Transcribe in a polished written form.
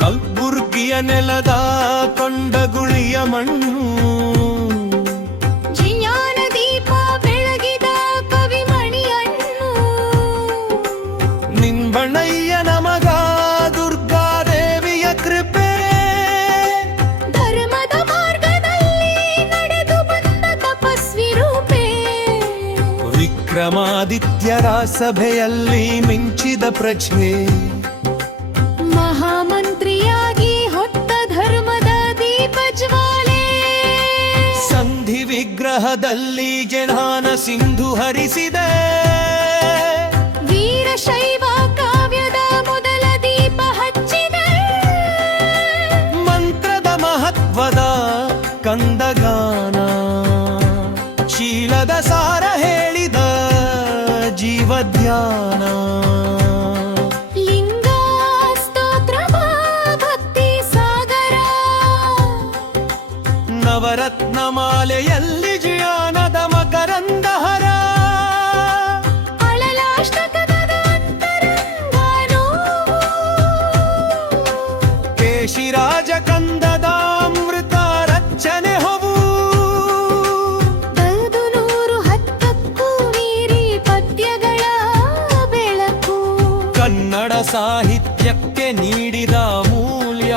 ಕಲ್ಬುರ್ಗಿಯ ನೆಲದ ಕೊಂಡಗುಳಿಯ ಮಣ್ಣು, ಜ್ಞಾನ ದೀಪ ಬೆಳಗಿದ ಕವಿಮಣಿಯನ್ನು, ನಿಂಬಣ್ಣಯ್ಯನ ಮಗ ದುರ್ಗಾದೇವಿಯ ಕೃಪೆ, ಧರ್ಮದ ಮಾರ್ಗದಲ್ಲಿ ನಡೆದು ಬಂದ ತಪಸ್ವಿ ರೂಪೇ, ವಿಕ್ರಮಾದಿತ್ಯರ ಸಭೆಯಲ್ಲಿ ಮಿಂಚಿದ ಪ್ರಜ್ಞೆ, ಮಹಾಮಂತ್ರಿಯಾಗಿ ಹೊತ್ತ ಧರ್ಮದ ದೀಪ ಜ್ವಾಲೆ, ಸಂಧಿ ವಿಗ್ರಹದಲ್ಲಿ ಜ್ಞಾನ ಸಿಂಧು ಹರಿಸಿದೆ, ವೀರಶೈವ ಕಾವ್ಯದ ಮೊದಲ ದೀಪ ಹಚ್ಚಿದೆ, ಮಂತ್ರದ ಮಹತ್ವದ ಕಂದಗಾನ, ಶೀಲದ ಸಾರ ಹೇಳಿದ ಜೀವಧ್ಯಾನ, ಲಿಂಗ ಸ್ತೋತ್ರವ ಭಕ್ತಿ ಸಾಗರ, ನವರತ್ನ ಮಾಲೆಯಲ್ಲಿ ಜ್ಞಾನದ ಮಕರಂದಹರ, ಅಳಲಾಷ್ಟಕದ ಅಂತರಂಗ ನೋವು, ಕೇಶಿರಾಜ ಕಂದದ ಅಮೃತ ರಚನೆ ಹೊವು, 110ಕ್ಕೂ ಮೀರಿ ಪದ್ಯಗಳ ಬೆಳಕು, ಕನ್ನಡ ಸಾಹಿತ್ಯಕ್ಕೆ ನೀಡಿದ ಮೂಲ್ಯ